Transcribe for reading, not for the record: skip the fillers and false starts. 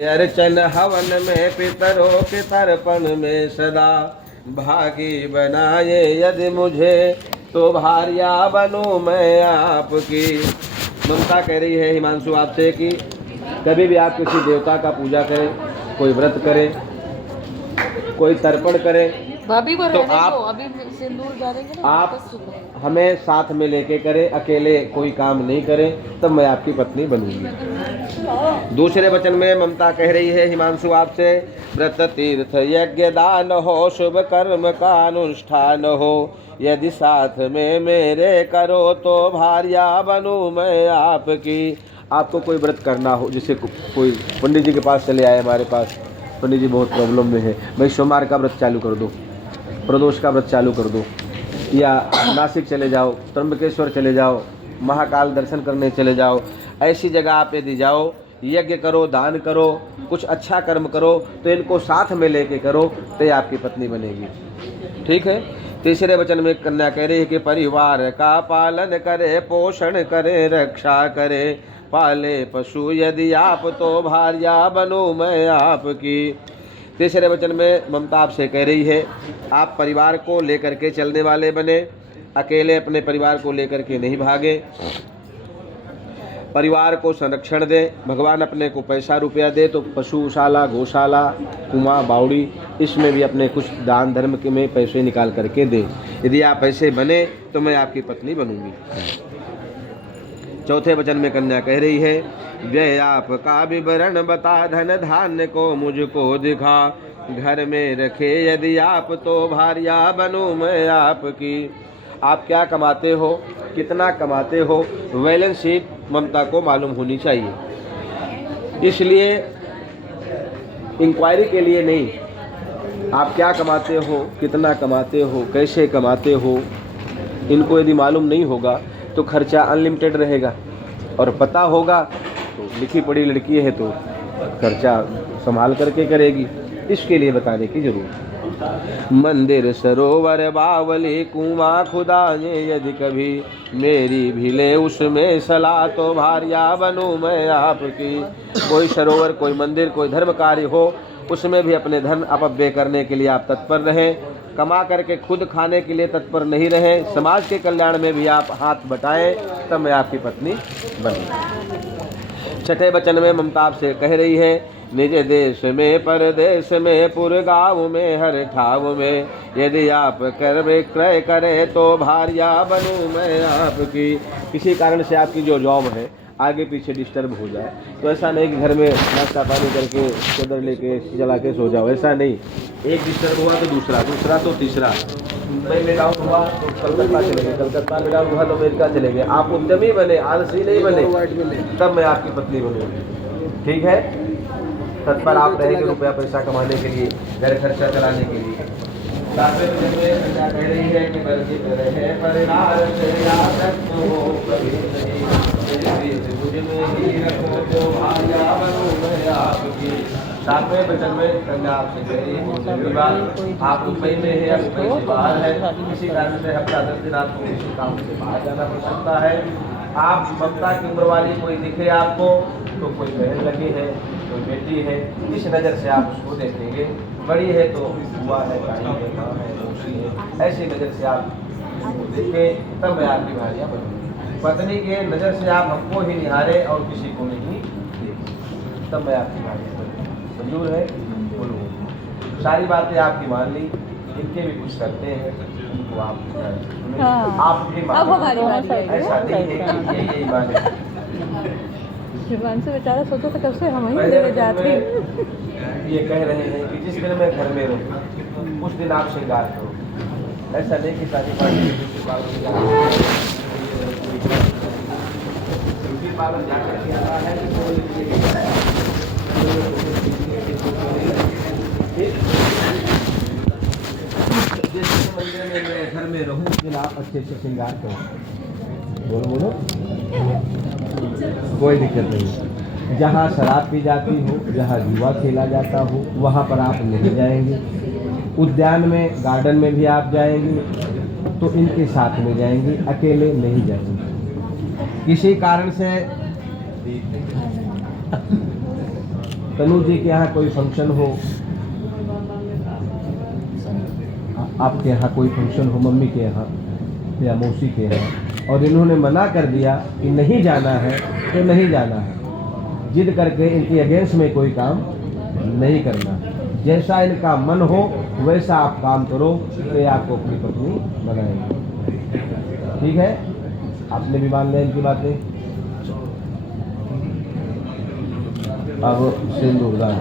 अर्चन हवन में पितरों के तर्पण में सदा भागी बनाए यदि मुझे तो भार्या बनूं मैं आपकी। ममता कह रही है हिमांशु आपसे कि कभी भी आप किसी देवता का पूजा करें, कोई व्रत करें, कोई तर्पण करें तो आप हमें साथ में लेके करें, अकेले कोई काम नहीं करें, तब मैं आपकी पत्नी बनूंगी। दूसरे वचन में ममता कह रही है हिमांशु आपसे, व्रत तीर्थ यज्ञ दान हो, शुभ कर्म का अनुष्ठान हो, यदि साथ में मेरे करो तो भार्या बनूं मैं आपकी। आपको कोई व्रत करना हो, जैसे कोई पंडित जी के पास चले आए, हमारे पास पंडित जी बहुत प्रॉब्लम में है, भाई सोमवार का व्रत चालू कर दो, प्रदोष का व्रत चालू कर दो, या नासिक चले जाओ, त्र्यंबकेश्वर चले जाओ, महाकाल दर्शन करने चले जाओ, ऐसी जगह आप यदि जाओ, यज्ञ करो, दान करो, कुछ अच्छा कर्म करो, तो इनको साथ में लेके करो तो ये आपकी पत्नी बनेगी। ठीक है। तीसरे वचन में कन्या कह रही है कि परिवार का पालन करे, पोषण करे, रक्षा करे, पाले पशु यदि आप तो भार्या बनूं मैं आपकी। तीसरे वचन में ममता आपसे कह रही है आप परिवार को लेकर के चलने वाले बने, अकेले अपने परिवार को लेकर के नहीं भागे, परिवार को संरक्षण दें। भगवान अपने को पैसा रुपया दे तो पशुशाला, गौशाला, कुआं, बावड़ी, इसमें भी अपने कुछ दान धर्म के में पैसे निकाल करके दें। यदि आप ऐसे बने तो मैं आपकी पत्नी बनूंगी। चौथे वचन में कन्या कह रही है व्यय आपका विवरण बता, धन धान्य को मुझको दिखा, घर में रखे यदि आप तो भार्या बनूं मैं आपकी। आप क्या कमाते हो, कितना कमाते हो, बैलेंस शीट ममता को मालूम होनी चाहिए। इसलिए इंक्वायरी के लिए नहीं, आप क्या कमाते हो, कितना कमाते हो, कैसे कमाते हो, इनको यदि मालूम नहीं होगा तो खर्चा अनलिमिटेड रहेगा, और पता होगा तो लिखी पढ़ी लड़की है तो खर्चा संभाल करके करेगी। इसके लिए बताने की जरूरत। मंदिर सरोवर बावली कुआं खुदाए यदि कभी, मेरी भी ले उसमें सलाह तो भार्या बनूं मैं आपकी। कोई सरोवर, कोई मंदिर, कोई धर्म कार्य हो, उसमें भी अपने धन अपव्यय करने के लिए आप तत्पर रहें। कमा करके खुद खाने के लिए तत्पर नहीं रहें, समाज के कल्याण में भी आप हाथ बटाएं, तब मैं आपकी पत्नी बनूं। छठे वचन में ममता आपसे कह रही है निज देश में परदेश में पुर गाँव में हर ठाव में, यदि आप कर विक्रय करें तो भार्या बनूं मैं आपकी। किसी कारण से आपकी जो जॉब है आगे पीछे डिस्टर्ब हो जाए तो ऐसा नहीं कि घर में नाश्ता पानी करके चादर लेके जला के सो जाओ, ऐसा नहीं। एक डिस्टर्ब हुआ तो दूसरा, दूसरा तो तीसरा, मुंबई में डाउन हुआ तो कलकत्ता चले गए, कलकत्ता में डाउन हुआ तो अमेरिका चले गए। आप उद्यमी बने, आलसी नहीं बने, तब मैं आपकी पत्नी बनूंगी। ठीक है। तत्पर आप रहेंगे रुपया पैसा कमाने के लिए, घर खर्चा चलाने के लिए। सातवें वचन में क्या कह रही है कि वर्जित रहे परिवार से आसक्त हो कभी नहीं, मुझ में ही रखो तो भार्या बनूं मैं आपकी। सातवें वचन में कन्या आपसे कह रही है आप मुंबई में है या मुंबई से बाहर है, किसी कारण से हफ्ता 10 दिन आपको किसी काम से बाहर जाना पड़ सकता है। आप ममता की उम्र वाली कोई दिखे आपको तो कोई बहन लगी है, कोई बेटी है, इस नज़र से आप उसको देखेंगे। बड़ी है तो हुआ है, भाई है, माँ है, मौसी है, ऐसी नज़र से आप उसको देखें, तब मैं आपकी भार्या बनूंगी। पत्नी के नज़र से आप हमको ही निहारे और किसी को नहीं देखें, तब मैं आपकी भार्या बनूंगी। मंजूर है? बोलो। सारी बातें आपकी मान ली, इनके भी कुछ करते हैं उनको आप आप भी ऐसा नहीं है कि यही माने। शिवांशु बेचारा सोचा था कब से हम ही देने जाते। ये कह रहे हैं कि जिस दिन मैं घर में रहूँ उस दिन आप श्रृंगार करो। ऐसा नहीं कि शादी पार्टी पालन जाकर के आता है जिस मंदिर में मैं घर में रहूँ उस दिन आप अच्छे से श्रृंगार करो। बोलो बोलो, कोई दिक्कत नहीं। जहाँ शराब पी जाती हो, जहाँ जुआ खेला जाता हो, वहाँ पर आप नहीं जाएंगे। उद्यान में, गार्डन में भी आप जाएंगे तो इनके साथ में जाएंगे, अकेले नहीं जाएंगे। किसी कारण से तनु जी के यहाँ कोई फंक्शन हो, आपके यहाँ कोई फंक्शन हो, मम्मी के यहाँ या मौसी के यहाँ, और इन्होंने मना कर दिया कि नहीं जाना है तो नहीं जाना है, जिद करके इनके अगेंस्ट में कोई काम नहीं करना। जैसा इनका मन हो वैसा आप काम करो, तो ये आपको अपनी पत्नी बनाएंगे। ठीक है, आपने भी मान लिया इनकी बातें। अब सिंदूर दान।